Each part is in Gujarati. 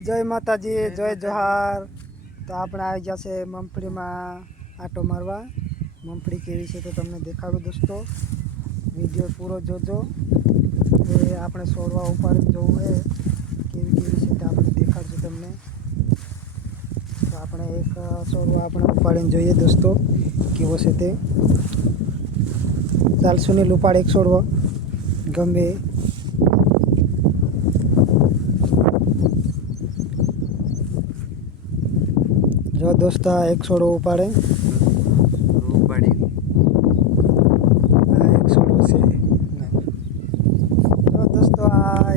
જય માતાજી જય જોહાર. તો આપણે આવી જશે મમફળીમાં આટો મારવા. મમફળી કેવી છે તો તમને દેખાડું દોસ્તો. વીડિયો પૂરો જોજો. એ આપણે છોડવા ઉપર જવું છે. કેવી કેવી છે તે આપણે દેખાડશું તમને. તો આપણે એક છોડવા આપણે ઉપાડીને જોઈએ દોસ્તો કેવો છે તે. ચાલ સુનિલ ઉપાડ એક છોડવો ગમે એ. જો દોસ્તો આ એક સોડો ઉપાડે. ઉપાડી આ એક છે. જો દોસ્તો, આ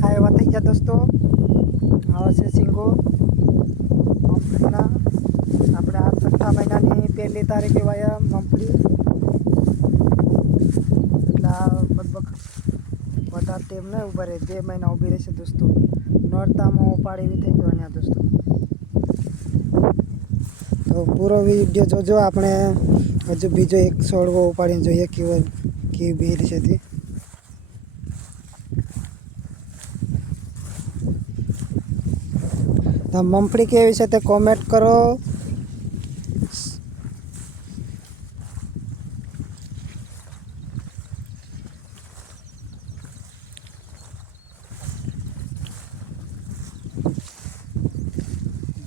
ખાવા થઈ ગયા દોસ્તો. આવા છે સિંગો. મગફળીના. આપણે આ છઠ્ઠા મહિનાની પહેલી તારીખે વાયા મગફળી. એટલે આ લગભગ વધારે ટાઈમ નહીં ઊભા રહે. બે મહિના ઊભી રહેશે દોસ્તો. નોરતામાં ઉપાડી થઈ જવાની આ દોસ્તો. તો પૂરો વીડિયો જોજો. આપણે હજુ બીજો એક છોડવો ઉપાડીને જોઈએ કેવો કેવી બેર છે તે. તો કેવી છે તે કોમેન્ટ કરો.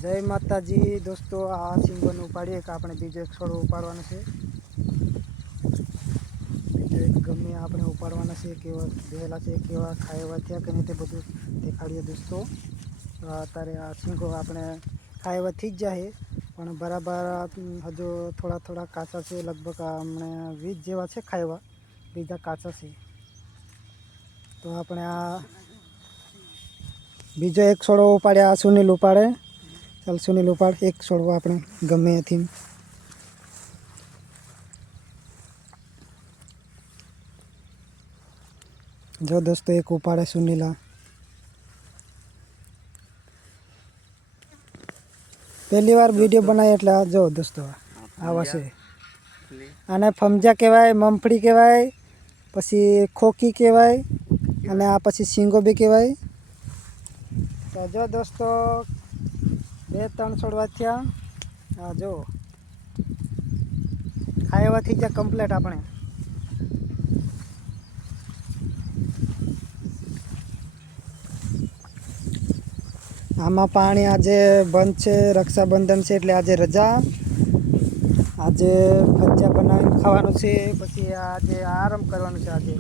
જય માતાજી. દોસ્તો, આ સિંગોને ઉપાડીએ કે આપણે બીજો એક છોડો ઉપાડવાનો છે. બીજો એક ગમે આપણે ઉપાડવાના છે, કેવા બેહેલા છે, કેવા ખાવા થયા કે નહીં તે બધું દેખાડીએ દોસ્તો. અત્યારે આ સિંગો આપણે ખાવા થઈ જ જાય પણ બરાબર હજુ થોડા થોડા કાચા છે, લગભગ અમને વીસ જેવા છે ખાવા બીજા કાચા છે. તો આપણે આ બીજો એક છોડો ઉપાડ્યા આ સુનિલ ઉપાડે. ચાલ સુનિલ ઉપાડ એક છોડવો આપણે ગમે એથી. જો દોસ્તો, એક ઉપાડે સુનિલા. પહેલી વાર વીડિયો બનાવી એટલે આ જો દોસ્તો, આવા છે. આને ફમજા કહેવાય, મમફળી કહેવાય, પછી ખોકી કહેવાય, અને આ પછી સિંગો બી કહેવાય. તો જો દોસ્તો બે ત્રણ છોડવા થયા હા જો. ખાવા થઈ ગયા કમ્પ્લેટ આપણે. આમાં પાણી આજે બંધ છે, રક્ષાબંધન છે, એટલે આજે રજા. આજે ભજીયા બનાવીને ખાવાનું છે, પછી આજે આરામ કરવાનું છે આજે.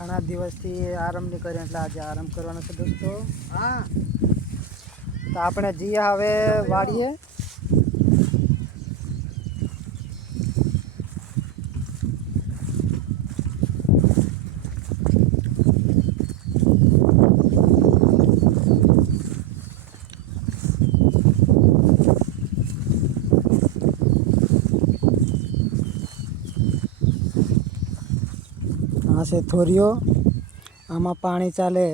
ઘણા દિવસથી આરામ નહીં કર્યો, એટલે આજે આરામ કરવાનો છે દોસ્તો. હા. તો આપણે જઈએ હવે વાડીએ આ છે થોરીઓ. આમાં પાણી ચાલે.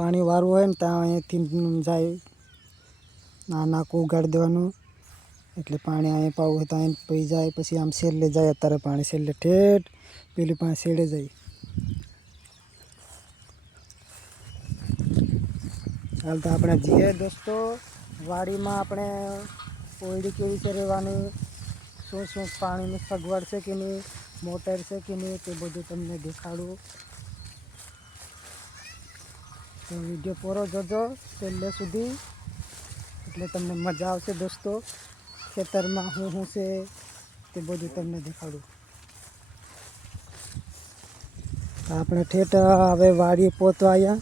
પાણી વારવું હોય ને ત્યાં અહીંયાથી જાય. ના, નાકું ઉગાડી દેવાનું. એટલે પાણી અહીંયા પાવું હોય તો અહીં પી જાય. પછી આમ છેલ્લે જાય અત્યારે પાણી, છેલ્લે ઠેઠ પેલી પાણી છેડે જાય. હાલ તો આપણે જઈએ દોસ્તો. વાડીમાં આપણે ઓયડી કેવી છે રહેવાની? શું શું પાણીની સગવડ છે કે નહીં? મોટર છે કે નહીં? તે બધું તમને દેખાડું. તો વીડિયો પૂરો જોજો છેલ્લે સુધી. એટલે તમને મજા આવશે દોસ્તો. ખેતરમાં શું શું છે તે બધું તમને દેખાડું. આપણે ઠેઠ હવે વાડીએ પહોંચવા આવ્યા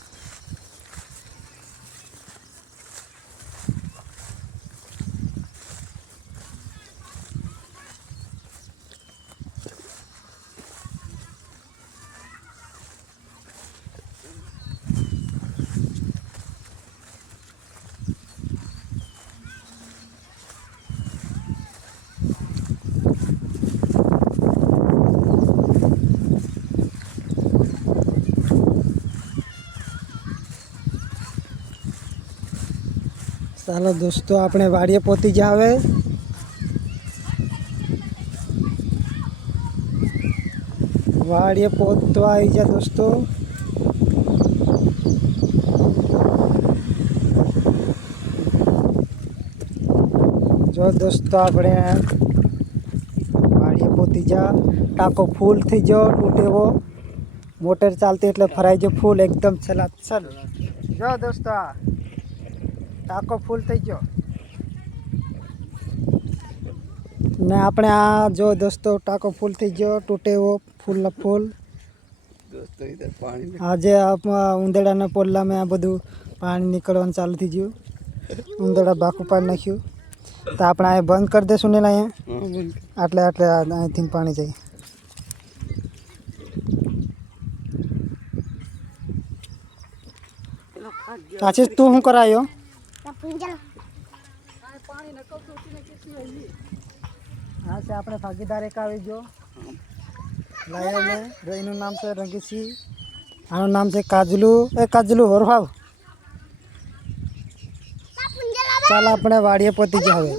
चलो दोस्तों अपने वाड़िए पोती जावे वाड़िए पोत आई जा दोस्तों जो दोस्तों अपने वाड़िए पोती जा टाको फूल थी जो टूटे वो मोटर चालती फराइज फूल एकदम चला चल जो दोस्तों ટાંકો ફૂલ થઈ ગયો. ને આપણે આ જો દોસ્તો ટાંકો ફૂલ થઈ ગયો તૂટે એવો ફૂલના ફૂલ. આજે ઉંદડાના મેં આ બધું પાણી નીકળવાનું ચાલુ થઈ ગયું. ઉંદડા બાકુ પાણી નાખ્યું. તો આપણે અહીંયા બંધ કરી દઈશું ને અહીંયા. આટલે આટલે અહીંથી પાણી જાય. પાછી તું શું કરાયો? હા છે આપણે ભાગીદાર એક આવી ગયો લાયો મેં. જો એનું નામ છે રંગીસિંહ આનું નામ છે કાજલુ. એ કાજલુ હોરભાવ ચાલ આપણે વાડીએ પહોંચી ગયા હવે.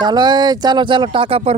ચાલો એ ચાલો ચાલો ટાંકા પર